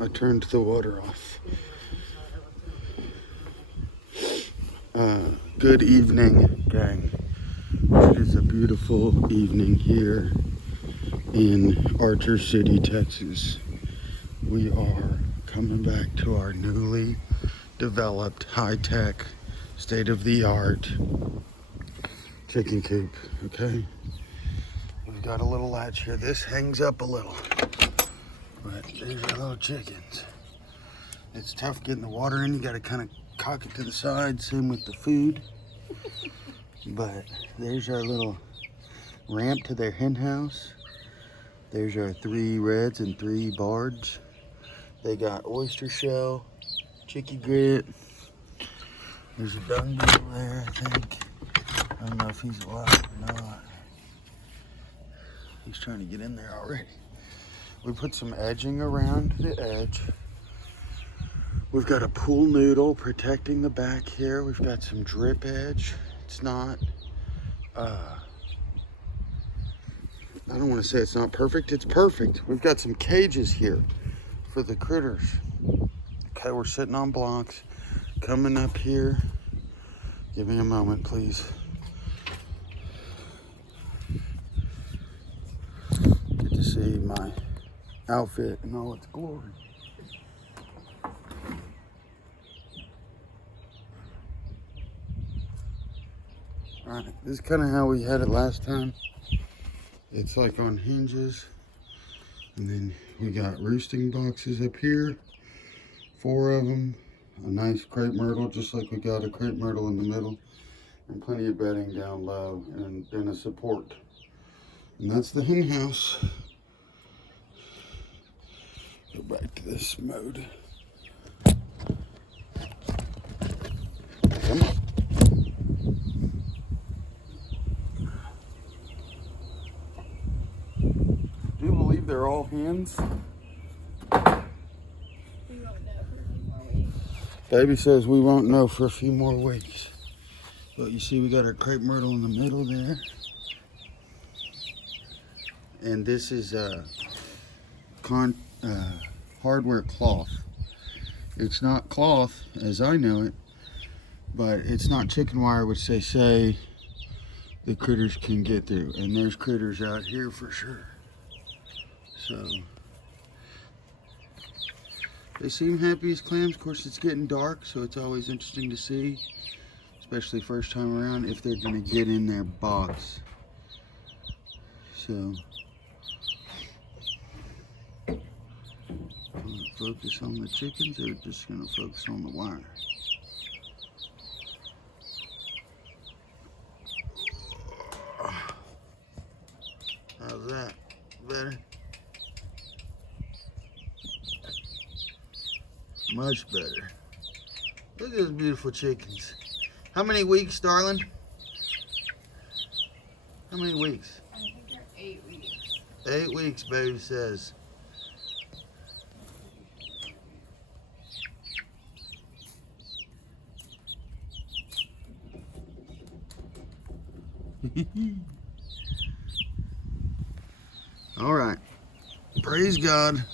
I turned the water off. Good evening, gang. It is a beautiful evening here in Archer City, Texas. We are coming back to our newly developed, high-tech, state-of-the-art chicken coop, okay? We've got a little latch here. This hangs up a little, but these are little chickens. It's tough getting the water in. You got to kind of cock it to the side. Same with the food. But there's our little ramp to their hen house. There's our 3 reds and 3 bards. They got oyster shell, chicky grit. There's a dung beetle there, I think. I don't know if he's alive or not. He's trying to get in there already. We put some edging around the edge. We've got a pool noodle protecting the back here. We've got some drip edge. It's not, I don't want to say it's not perfect. It's perfect. We've got some cages here for the critters. Okay, we're sitting on blocks. Coming up here. Give me a moment, please. Get to see my outfit in all its glory. Alright, this is kind of how we had it last time. It's like on hinges. And then we got roosting boxes up here. 4 of them. A nice crepe myrtle, just like we got a crepe myrtle in the middle. And plenty of bedding down low and then a support. And that's the hen house. Go back to this mode. Come on. Do you believe they're all hens? We won't know for a few more weeks. Baby says we won't know for a few more weeks. But you see we got our crepe myrtle in the middle there. And this is hardware cloth. It's not cloth as I know it, but it's not chicken wire, which they say the critters can get through. And there's critters out here for sure. So they seem happy as clams. Of course, it's getting dark, so it's always interesting to see, especially first time around, if they're gonna get in their box. So focus on the chickens, or just gonna focus on the wire? How's that? Better? Much better. Look at those beautiful chickens. How many weeks, darling? How many weeks? I think they're 8 weeks. 8 weeks, baby says. All right. Praise God.